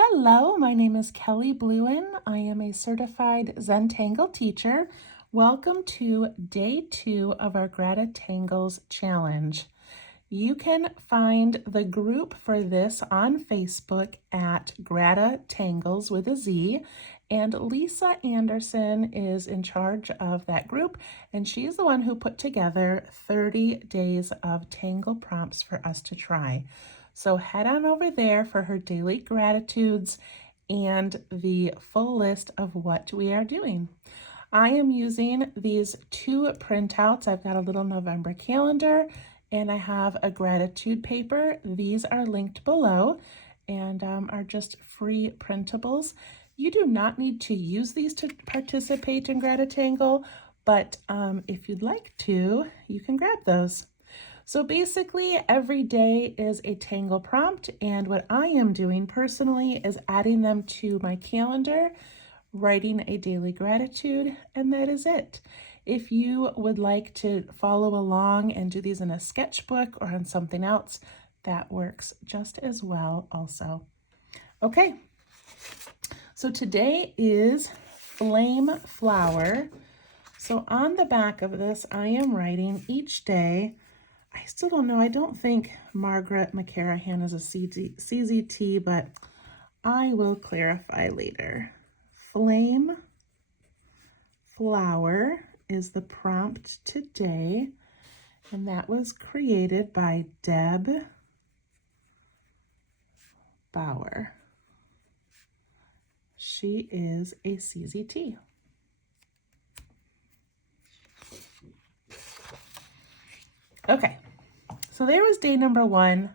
Hello, my name is Kelly Bluen. I am a certified Zentangle teacher. Welcome to day 2 of our GratitangleZ challenge. You can find the group for this on Facebook at GratitangleZ with a Z, and Lisa Anderson is in charge of that group, and she's the one who put together 30 days of Tangle prompts for us to try. So head on over there for her daily gratitudes and the full list of what we are doing. I am using these 2 printouts. I've got a little November calendar and I have a gratitude paper. These are linked below and are just free printables. You do not need to use these to participate in Gratitangle, but if you'd like to, you can grab those. So basically every day is a Tangle prompt, and what I am doing personally is adding them to my calendar, writing a daily gratitude, and that is it. If you would like to follow along and do these in a sketchbook or on something else, that works just as well also. Okay, so today is Flame Flower. So on the back of this, I am writing each day. I still don't know. I don't think Margaret McCarahan is a CZT, but I will clarify later. Flame Flower is the prompt today, and that was created by Deb Bauer. She is a CZT. Okay, so there was day number 1.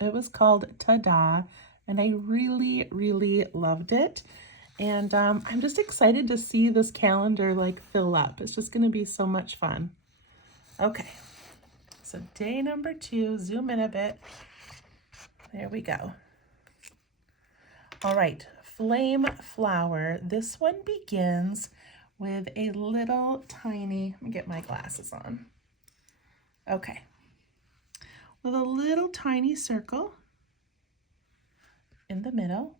It was called Ta-Da, and I really, really loved it. And I'm just excited to see this calendar like fill up. It's just going to be so much fun. Okay, so day number 2, zoom in a bit. There we go. All right, Flame Flower. This one begins with a little tiny, let me get my glasses on. Okay, with a little tiny circle in the middle.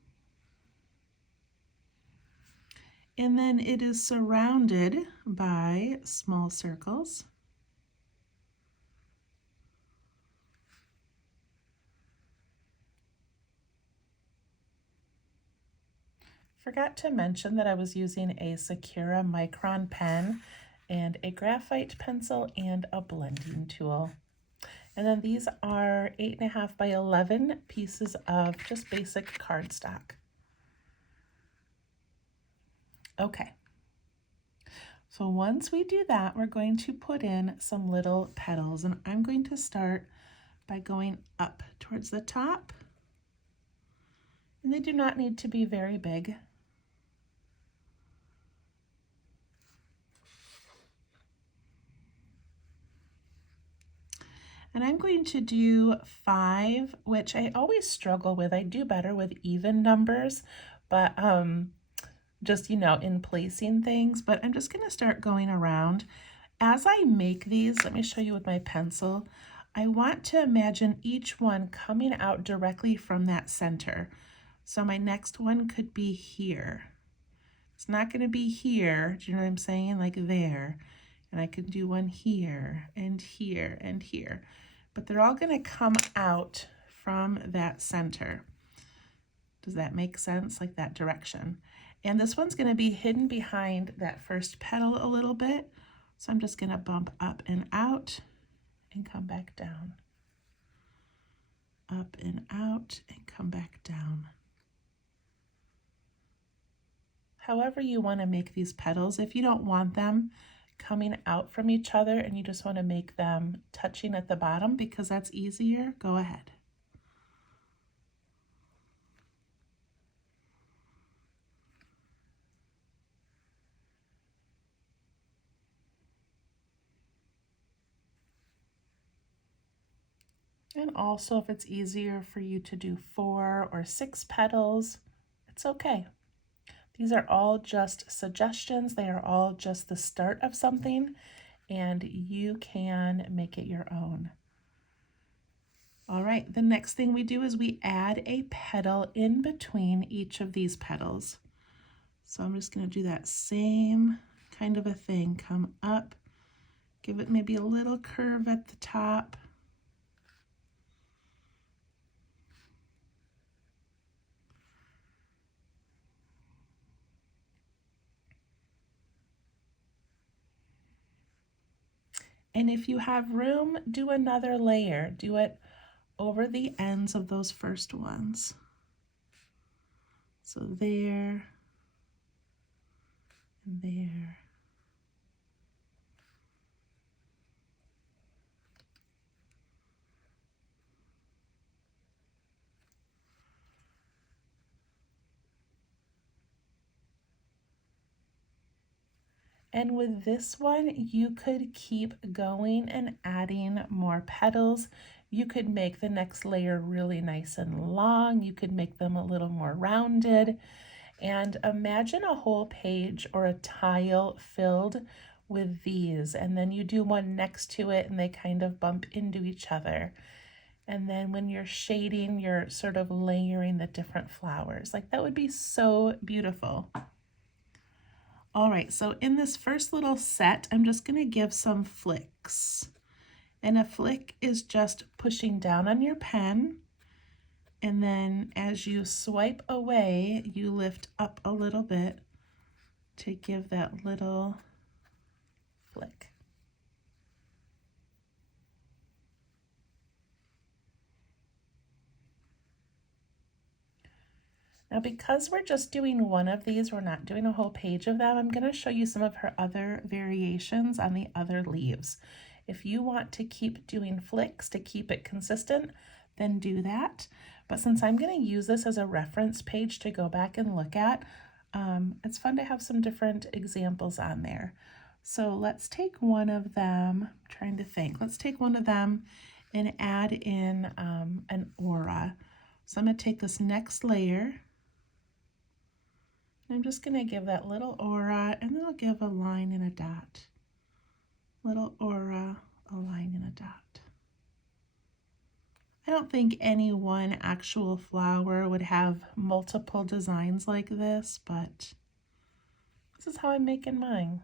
And then it is surrounded by small circles. Forgot to mention that I was using a Sakura Micron pen and a graphite pencil and a blending tool. And then these are 8.5 by 11 pieces of just basic cardstock. Okay, so once we do that, we're going to put in some little petals, and I'm going to start by going up towards the top, and they do not need to be very big. And I'm going to do 5, which I always struggle with. I do better with even numbers, but just, in placing things. But I'm just going to start going around. As I make these, let me show you with my pencil. I want to imagine each one coming out directly from that center. So my next one could be here. It's not going to be here. Do you know what I'm saying? Like there. And I can do one here and here and here. But they're all going to come out from that center. Does that make sense? Like that direction. And this one's going to be hidden behind that first petal a little bit. So I'm just going to bump up and out and come back down. Up and out and come back down. However you want to make these petals, if you don't want them coming out from each other and you just want to make them touching at the bottom because that's easier, go ahead. And also if it's easier for you to do 4 or 6 petals, it's okay. These are all just suggestions. They are all just the start of something, and you can make it your own. All right, the next thing we do is we add a petal in between each of these petals. So I'm just going to do that same kind of a thing. Come up, give it maybe a little curve at the top. And if you have room, do another layer. Do it over the ends of those first ones. So there, and there. And with this one, you could keep going and adding more petals. You could make the next layer really nice and long. You could make them a little more rounded. And imagine a whole page or a tile filled with these. And then you do one next to it and they kind of bump into each other. And then when you're shading, you're sort of layering the different flowers. Like that would be so beautiful. All right, so in this first little set, I'm just going to give some flicks. And a flick is just pushing down on your pen. And then as you swipe away, you lift up a little bit to give that little flick. Now, because we're just doing one of these, we're not doing a whole page of them, I'm going to show you some of her other variations on the other leaves. If you want to keep doing flicks to keep it consistent, then do that. But since I'm going to use this as a reference page to go back and look at, it's fun to have some different examples on there. So let's take one of them, I'm trying to think, let's take one of them and add in an aura. So I'm going to take this next layer. I'm just going to give that little aura, and then I'll give a line and a dot. Little aura, a line and a dot. I don't think any one actual flower would have multiple designs like this, but this is how I'm making mine.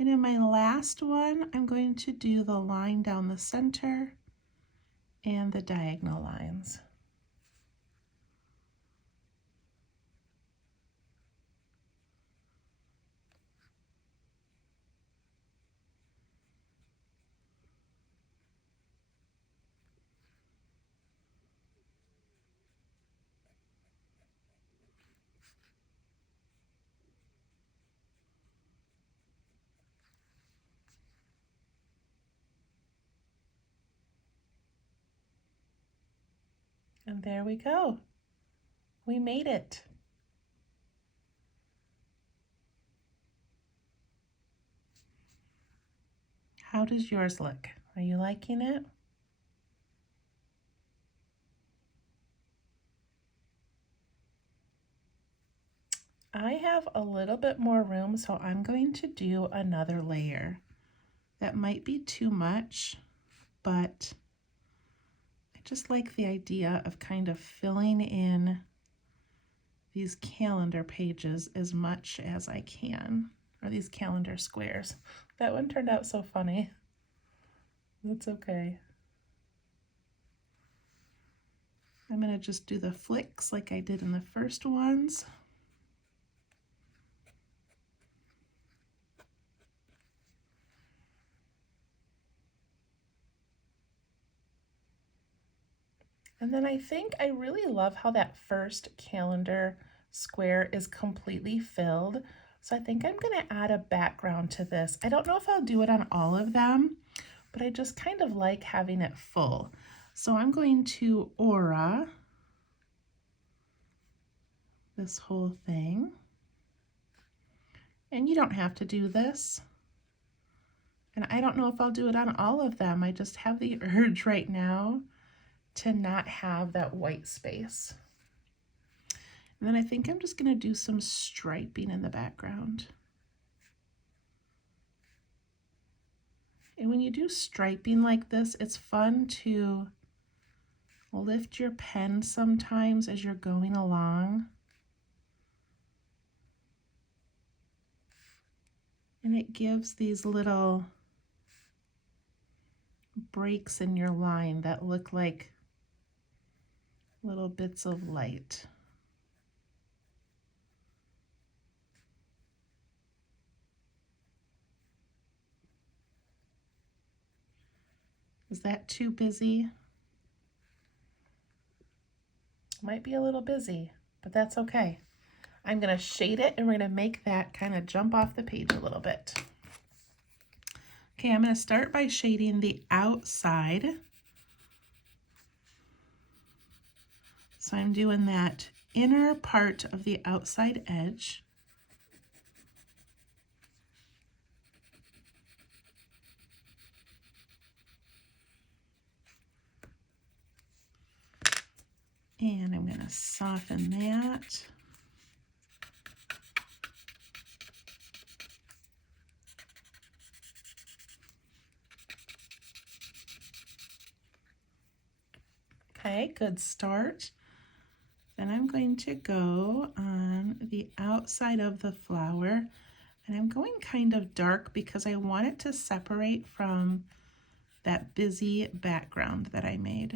And in my last one, I'm going to do the line down the center and the diagonal lines. And there we go. We made it. How does yours look? Are you liking it? I have a little bit more room, so I'm going to do another layer. That might be too much, but I just like the idea of kind of filling in these calendar pages as much as I can, or these calendar squares. That one turned out so funny. That's okay. I'm going to just do the flicks like I did in the first ones. And then I think I really love how that first calendar square is completely filled. So I think I'm going to add a background to this. I don't know if I'll do it on all of them, but I just kind of like having it full. So I'm going to aura this whole thing. And you don't have to do this. And I don't know if I'll do it on all of them. I just have the urge right now to not have that white space. And then I think I'm just going to do some striping in the background. And when you do striping like this, it's fun to lift your pen sometimes as you're going along. And it gives these little breaks in your line that look like little bits of light. Is that too busy? Might be a little busy, but that's okay. I'm going to shade it and we're going to make that kind of jump off the page a little bit. Okay, I'm going to start by shading the outside. So I'm doing that inner part of the outside edge. And I'm going to soften that. Okay, good start. Then I'm going to go on the outside of the flower, and I'm going kind of dark because I want it to separate from that busy background that I made.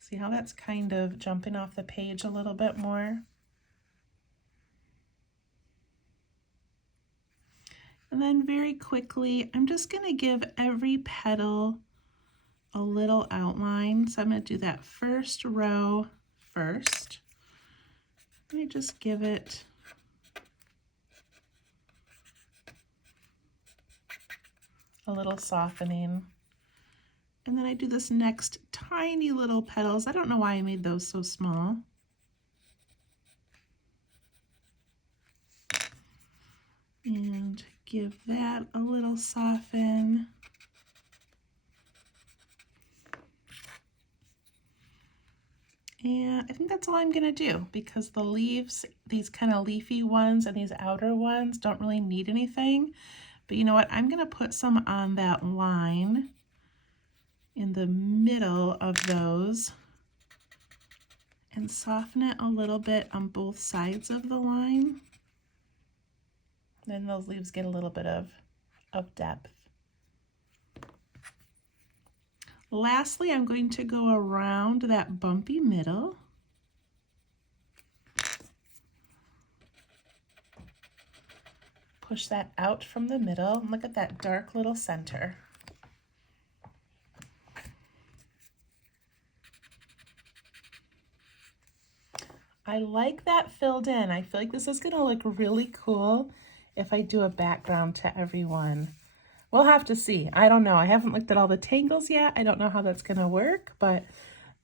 See how that's kind of jumping off the page a little bit more? And then very quickly, I'm just going to give every petal a little outline. So I'm going to do that first row first. Let me just give it a little softening. And then I do this next tiny little petals. I don't know why I made those so small. And give that a little soften. And I think that's all I'm gonna do because the leaves, these kind of leafy ones and these outer ones don't really need anything. But you know what? I'm gonna put some on that line in the middle of those and soften it a little bit on both sides of the line. Then those leaves get a little bit of depth. Lastly, I'm going to go around that bumpy middle. Push that out from the middle and look at that dark little center. I like that filled in. I feel like this is gonna look really cool if I do a background to everyone. We'll have to see. I don't know. I haven't looked at all the tangles yet. I don't know how that's gonna work, but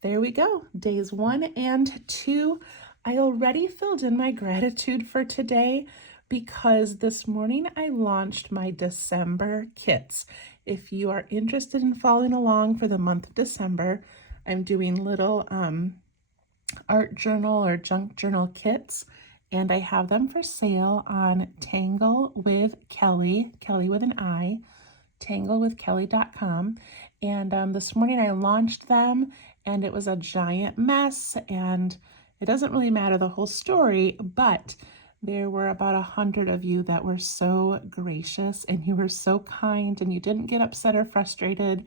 there we go. Days 1 and 2. I already filled in my gratitude for today because this morning I launched my December kits. If you are interested in following along for the month of December, I'm doing little art journal or junk journal kits, and I have them for sale on Tangle with Kelly, Kelly with an I, tanglewithkelly.com. And this morning I launched them and it was a giant mess, and it doesn't really matter the whole story, but there were about 100 of you that were so gracious and you were so kind and you didn't get upset or frustrated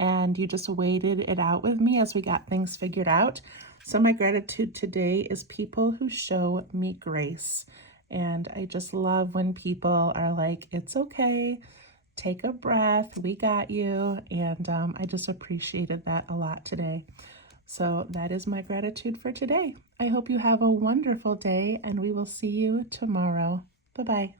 and you just waited it out with me as we got things figured out. So my gratitude today is people who show me grace. And I just love when people are like, it's okay, take a breath, we got you. And I just appreciated that a lot today. So that is my gratitude for today. I hope you have a wonderful day and we will see you tomorrow. Bye-bye.